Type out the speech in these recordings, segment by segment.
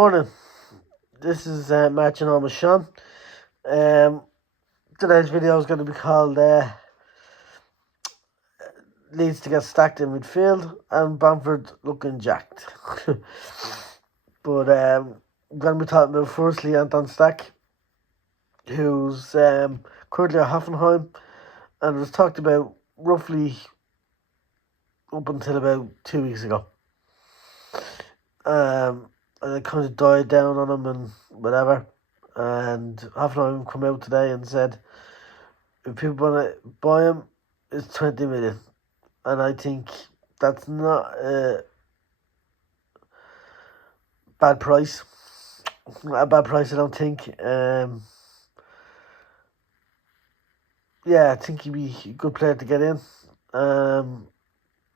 Morning. This is Matching On with Sean. Um, Today's video is going to be called Leeds to get stacked in midfield and Bamford looking jacked. But I'm going to be talking about firstly Anton Stack, who's currently at Hoffenheim and was talked about roughly up until about 2 weeks ago. And it kind of died down on him and whatever. And Hoffenheim come out today and said if people want to buy him, it's 20 million. And I think that's not a bad price. Not a bad price, I don't think. I think he'd be a good player to get in.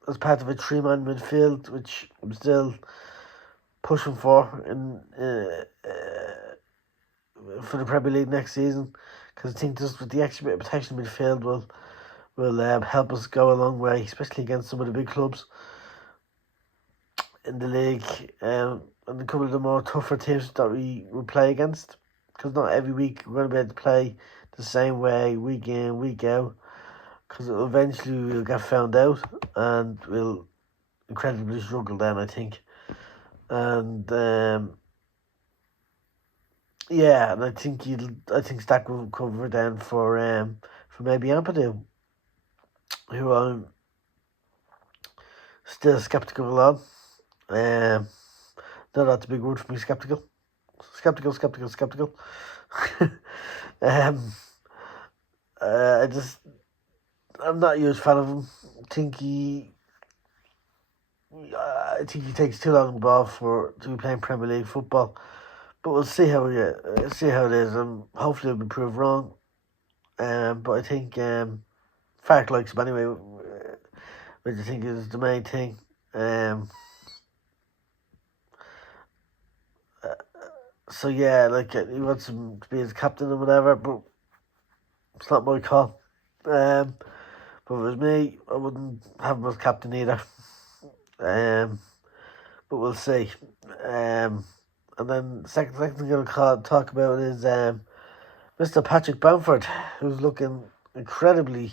As part of a three-man midfield, which I'm still pushing for for the Premier League next season, because I think just with the extra bit of protection midfield will help us go a long way, especially against some of the big clubs in the league, and a couple of the more tougher teams that we will play against, because not every week we're going to be able to play the same way week in, week out, because eventually we'll get found out and we'll incredibly struggle then, I think. And and I think Stack will cover then for maybe Ampadu, who I'm still sceptical on. No, that's a big word for me, sceptical. I'm not a huge fan of him. I think he takes too long in the ball to be playing Premier League football. But we'll see how it is, and hopefully it'll be proved wrong. But I think Fark likes him anyway, which I think is the main thing. So yeah, he wants him to be his captain and whatever, but it's not my call. But if it was me, I wouldn't have him as captain either. But we'll see. And then the second thing I'm going to talk about is Mr. Patrick Bamford, who's looking incredibly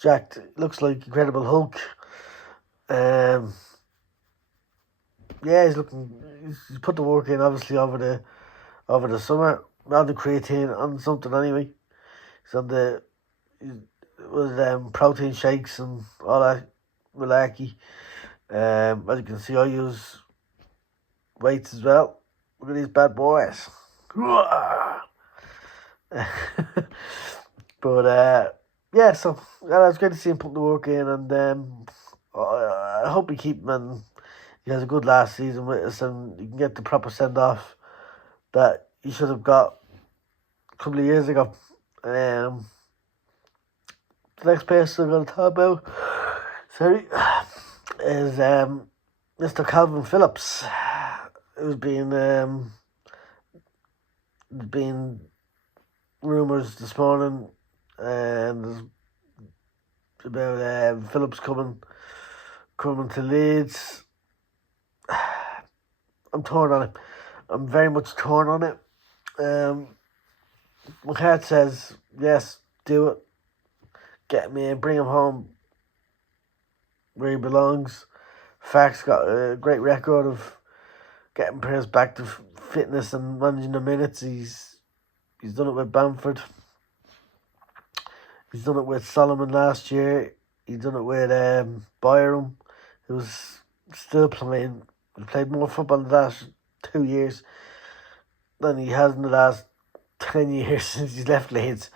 jacked. Looks like Incredible Hulk. He's put the work in, obviously, over the summer. On the creatine, on something anyway. He's on with protein shakes and all that malarkey. As you can see, I use weights as well. Look at these bad boys. But so it's great to see him put the work in, and I hope we keep him and he has a good last season with us, and he can get the proper send off that he should have got a couple of years ago. The next person I'm going to talk about, is Mr. Calvin Phillips, who's been rumours this morning, and about Phillips coming to Leeds. I'm torn on it. I'm very much torn on it. My heart says yes, do it. Get me in, bring him home where he belongs. Fark's got a great record of getting players back to fitness and managing the minutes. He's done it with Bamford. He's done it with Solomon last year. He's done it with Byram, who was still playing. He played more football in the last 2 years than he has in the last 10 years since he's left Leeds.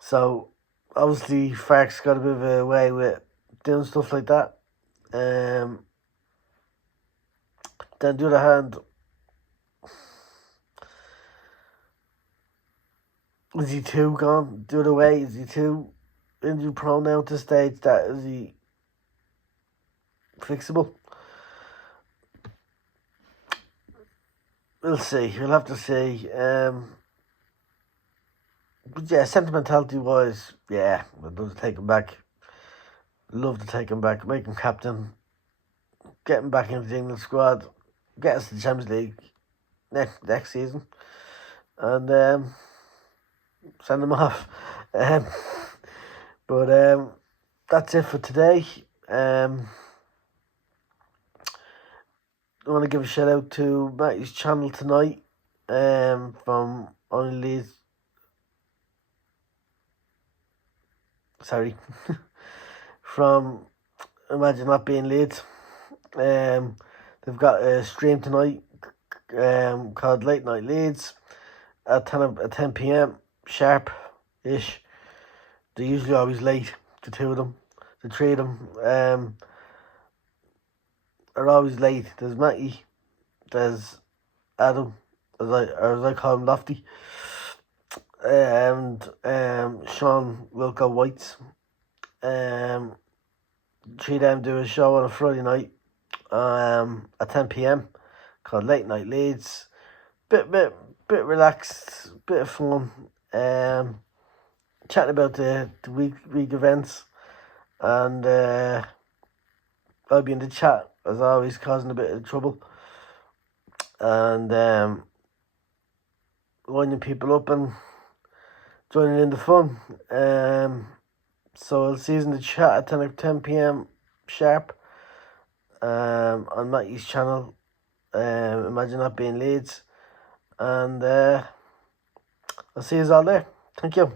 So obviously Fark's got a bit of a way with doing stuff like that. Then on the other hand, is he too gone the other way? Is he too injury prone now at this stage? Is he fixable? We'll see. We'll have to see. But yeah, sentimentality wise, yeah, I'd love to take him back. Love to take him back, make him captain, get him back into the England squad, get us to the Champions League next season, and send them off. But that's it for today. I want to give a shout out to Matty's channel tonight. From only Leeds. Sorry, from Imagine Not Being Leeds. They've got a stream tonight called Late Night Leeds at 10 p.m. sharp ish. They're usually always late, the two of them. The three of them are always late. There's Matty, there's Adam, as I call him, Lofty, and Sean Wilco Whites. Three of them do a show on a Friday night at 10 p.m. called Late Night Leeds. Bit relaxed, bit of fun. Chatting about the week events, and I'll be in the chat as always, causing a bit of trouble, and winding people up and joining in the fun. So I'll see you in the chat at 10 p.m. sharp on Matty's channel. Imagine Not Being Leeds, and I'll see you all there. Thank you.